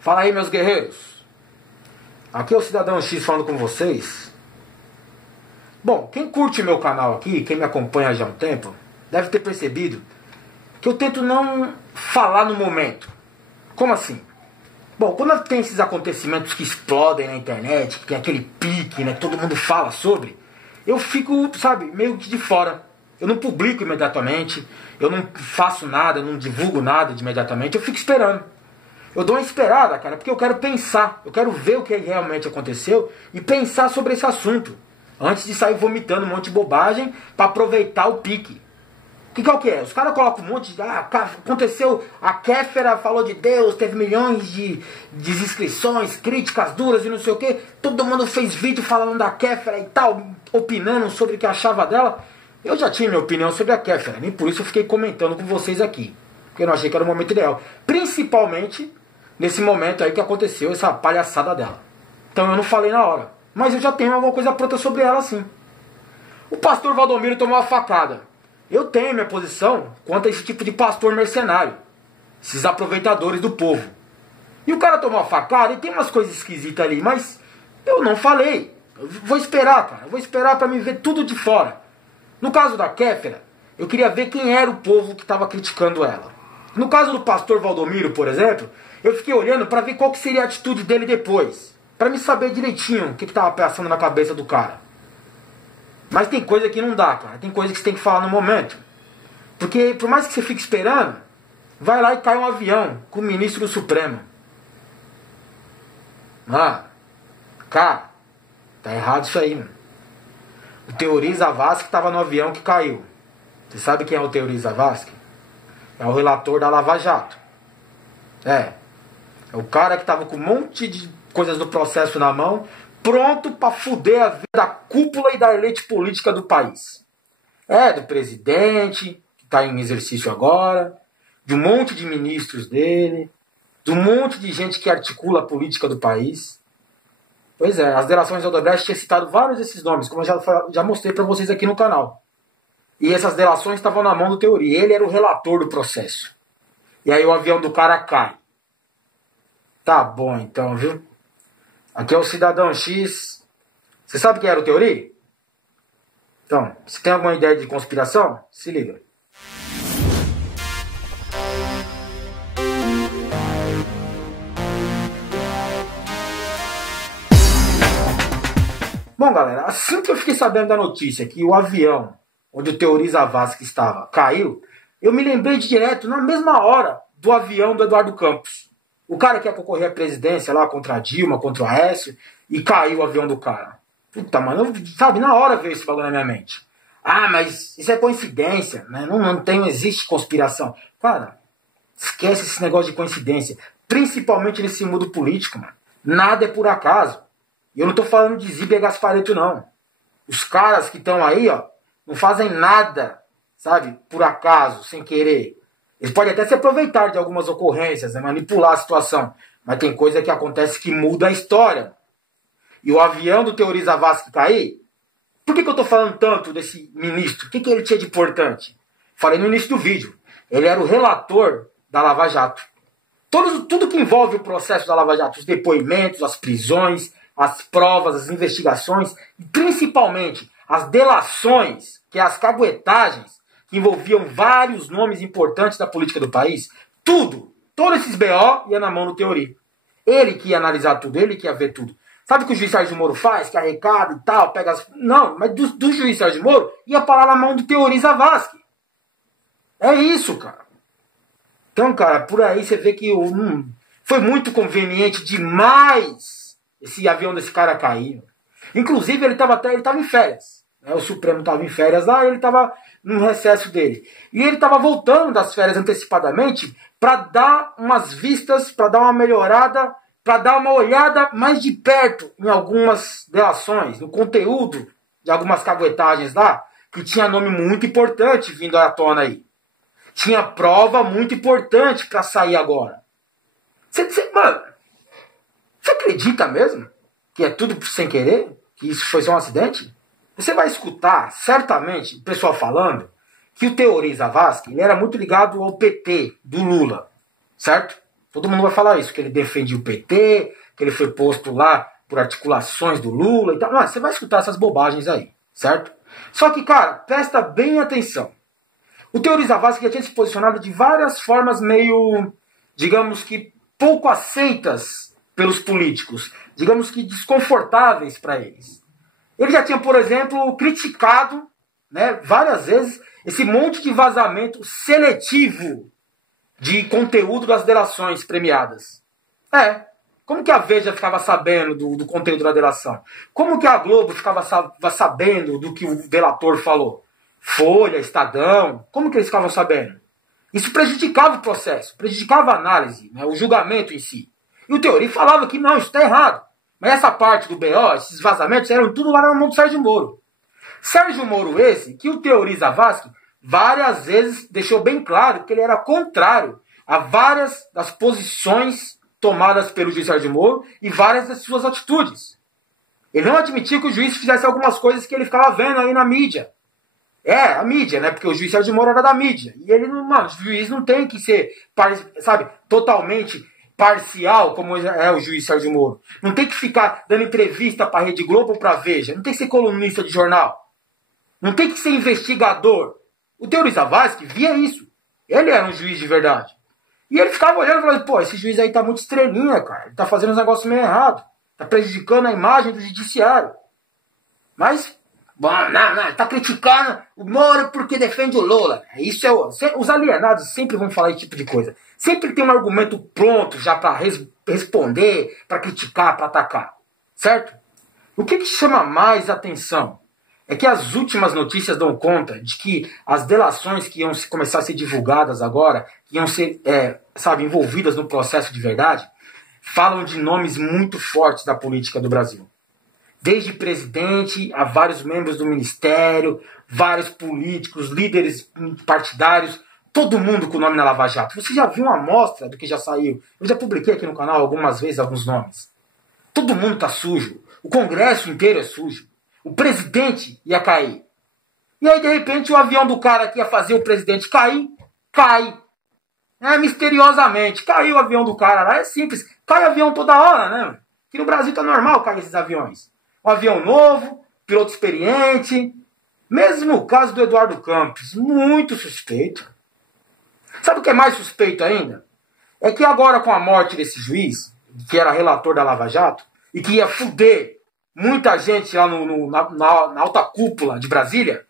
Fala aí, meus guerreiros. Aqui é o Cidadão X falando com vocês. Bom, quem curte meu canal aqui, quem me acompanha já há um tempo, deve ter percebido que eu tento não falar no momento. Como assim? Bom, quando tem esses acontecimentos que explodem na internet, que tem aquele pique, né, que todo mundo fala sobre, eu fico, sabe, meio que de fora. Eu não publico imediatamente, eu não faço nada, eu não divulgo nada de imediatamente, eu fico esperando. Eu dou uma esperada, cara, porque eu quero pensar, eu quero ver o que realmente aconteceu e pensar sobre esse assunto, antes de sair vomitando um monte de bobagem para aproveitar o pique. Que é o que é? Os caras colocam um monte de... aconteceu, a Kéfera falou de Deus, teve milhões de inscrições, críticas duras e não sei o que. Todo mundo fez vídeo falando da Kéfera e tal, opinando sobre o que achava dela. Eu já tinha minha opinião sobre a Kéfera, nem por isso eu fiquei comentando com vocês aqui. Porque eu não achei que era o momento ideal. Principalmente nesse momento aí que aconteceu essa palhaçada dela. Então eu não falei na hora. Mas eu já tenho alguma coisa pronta sobre ela sim. O pastor Valdomiro tomou uma facada. Eu tenho minha posição quanto a esse tipo de pastor mercenário. Esses aproveitadores do povo. E o cara tomou uma facada e tem umas coisas esquisitas ali, mas eu não falei. Eu vou esperar, cara. Eu vou esperar para me ver tudo de fora. No caso da Kéfera, eu queria ver quem era o povo que estava criticando ela. No caso do pastor Valdomiro, por exemplo, eu fiquei olhando para ver qual que seria a atitude dele depois. Para me saber direitinho o que estava passando na cabeça do cara. Mas tem coisa que não dá, cara. Tem coisa que você tem que falar no momento. Porque por mais que você fique esperando, vai lá e cai um avião com o ministro do Supremo. Ah, cara, tá errado isso aí, mano. O Teori Zavascki estava no avião que caiu. Você sabe quem é o Teori Zavascki? É o relator da Lava Jato. É o cara que estava com um monte de coisas do processo na mão, pronto para fuder a vida da cúpula e da elite política do país. Do presidente, que está em exercício agora, de um monte de ministros dele, de um monte de gente que articula a política do país. Pois é, as delações de Odebrecht tinham citado vários desses nomes, como eu já mostrei para vocês aqui no canal. E essas delações estavam na mão do Teori. Ele era o relator do processo. E aí o avião do cara cai. Tá bom então, viu? Aqui é o Cidadão X. Você sabe quem era o Teori? Então, se tem alguma ideia de conspiração, se liga. Bom, galera, assim que eu fiquei sabendo da notícia que o avião onde o Teori Zavascki estava caiu, eu me lembrei de direto, na mesma hora, do avião do Eduardo Campos. O cara que ia concorrer à presidência lá contra a Dilma, contra o Aécio, e caiu o avião do cara. Puta, mano, sabe, na hora veio esse bagulho na minha mente. Ah, mas isso é coincidência, né? Não existe conspiração. Cara, esquece esse negócio de coincidência. Principalmente nesse mundo político, mano. Nada é por acaso. E eu não tô falando de Zíbia Gasparetto, não. Os caras que estão aí, ó, não fazem nada, sabe, por acaso, sem querer. Eles podem até se aproveitar de algumas ocorrências, né, manipular a situação. Mas tem coisa que acontece que muda a história. E o avião do Teori Zavascki cair, por que eu estou falando tanto desse ministro? O que ele tinha de importante? Falei no início do vídeo. Ele era o relator da Lava Jato. Tudo que envolve o processo da Lava Jato, os depoimentos, as prisões, as provas, as investigações, e principalmente as delações, que é as caguetagens, que envolviam vários nomes importantes da política do país, todos esses BO ia na mão do Teori. Ele que ia analisar tudo, ele que ia ver tudo. Sabe o que o juiz Sérgio Moro faz? Que arrecada e tal, pega as... Não, mas do juiz Sérgio Moro ia parar na mão do Teori Zavascki. É isso, cara. Então, cara, por aí você vê que foi muito conveniente demais esse avião desse cara cair. Inclusive, ele estava em férias. Né? O Supremo estava em férias lá, ele estava no recesso dele. E ele estava voltando das férias antecipadamente para dar umas vistas, para dar uma melhorada, para dar uma olhada mais de perto em algumas delações, no conteúdo de algumas caguetagens lá, que tinha nome muito importante vindo à tona aí. Tinha prova muito importante para sair agora. Mano, você acredita mesmo que é tudo sem querer? Que isso foi só um acidente? Você vai escutar, certamente, o pessoal falando que o Teori Zavascki ele era muito ligado ao PT do Lula, certo? Todo mundo vai falar isso, que ele defende o PT, que ele foi posto lá por articulações do Lula e tal. Mas você vai escutar essas bobagens aí, certo? Só que, cara, presta bem atenção. O Teori Zavascki já tinha se posicionado de várias formas meio, digamos que, pouco aceitas pelos políticos. Digamos que desconfortáveis para eles. Ele já tinha, por exemplo, criticado, né, várias vezes esse monte de vazamento seletivo de conteúdo das delações premiadas. Como que a Veja ficava sabendo do conteúdo da delação? Como que a Globo ficava sabendo do que o delator falou? Folha, Estadão, como que eles ficavam sabendo? Isso prejudicava o processo, prejudicava a análise, né, o julgamento em si. E o Teori falava que não, isso está errado. Mas essa parte do BO, esses vazamentos, eram tudo lá na mão do Sérgio Moro. Sérgio Moro esse, que o Teori Zavascki várias vezes deixou bem claro que ele era contrário a várias das posições tomadas pelo juiz Sérgio Moro e várias das suas atitudes. Ele não admitia que o juiz fizesse algumas coisas que ele ficava vendo aí na mídia. A mídia, né? Porque o juiz Sérgio Moro era da mídia. E ele, mano, o juiz não tem que ser, sabe, totalmente parcial, como é o juiz Sérgio Moro. Não tem que ficar dando entrevista para a Rede Globo ou para a Veja. Não tem que ser colunista de jornal. Não tem que ser investigador. O Teori Zavascki via isso. Ele era um juiz de verdade. E ele ficava olhando e falando, pô, esse juiz aí tá muito estrelinha, cara. Ele tá fazendo uns negócios meio errados. Tá prejudicando a imagem do judiciário. Mas, não, ele tá criticando o Moro porque defende o Lula. Isso os alienados sempre vão falar esse tipo de coisa. Sempre tem um argumento pronto já para responder, para criticar, para atacar. Certo? O que chama mais atenção é que as últimas notícias dão conta de que as delações que iam começar a ser divulgadas agora, que iam ser, envolvidas no processo de verdade, falam de nomes muito fortes da política do Brasil. Desde presidente a vários membros do ministério, vários políticos, líderes partidários, todo mundo com o nome na Lava Jato. Você já viu uma amostra do que já saiu? Eu já publiquei aqui no canal algumas vezes alguns nomes. Todo mundo tá sujo. O Congresso inteiro é sujo. O presidente ia cair. E aí, de repente, o avião do cara que ia fazer o presidente cair, cai. Misteriosamente. Caiu o avião do cara lá. É simples. Cai avião toda hora, né? Aqui no Brasil tá normal cair esses aviões. Um avião novo, piloto experiente. Mesmo o caso do Eduardo Campos. Muito suspeito. Sabe o que é mais suspeito ainda? É que agora, com a morte desse juiz, que era relator da Lava Jato, e que ia fuder muita gente lá na alta cúpula de Brasília,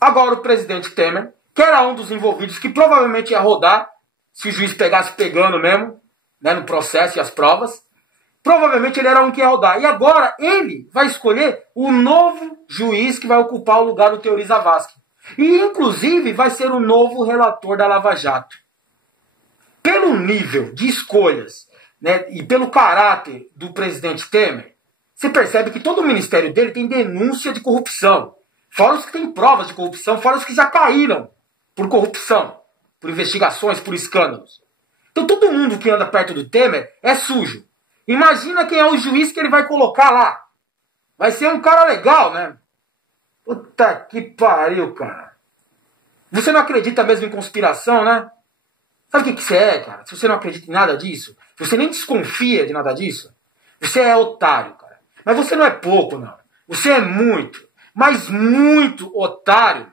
agora o presidente Temer, que era um dos envolvidos, que provavelmente ia rodar, se o juiz pegasse pegando mesmo, né, no processo e as provas, provavelmente ele era um que ia rodar. E agora ele vai escolher o novo juiz que vai ocupar o lugar do Teori Zavascki. E, inclusive, vai ser o novo relator da Lava Jato. Pelo nível de escolhas, né, e pelo caráter do presidente Temer, você percebe que todo o ministério dele tem denúncia de corrupção. Fora os que têm provas de corrupção, fora os que já caíram por corrupção, por investigações, por escândalos. Então todo mundo que anda perto do Temer é sujo. Imagina quem é o juiz que ele vai colocar lá. Vai ser um cara legal, né? Puta que pariu, cara. Você não acredita mesmo em conspiração, né? Sabe o que você é, cara? Se você não acredita em nada disso, se você nem desconfia de nada disso, você é otário, cara. Mas você não é pouco, não. Você é muito, mas muito otário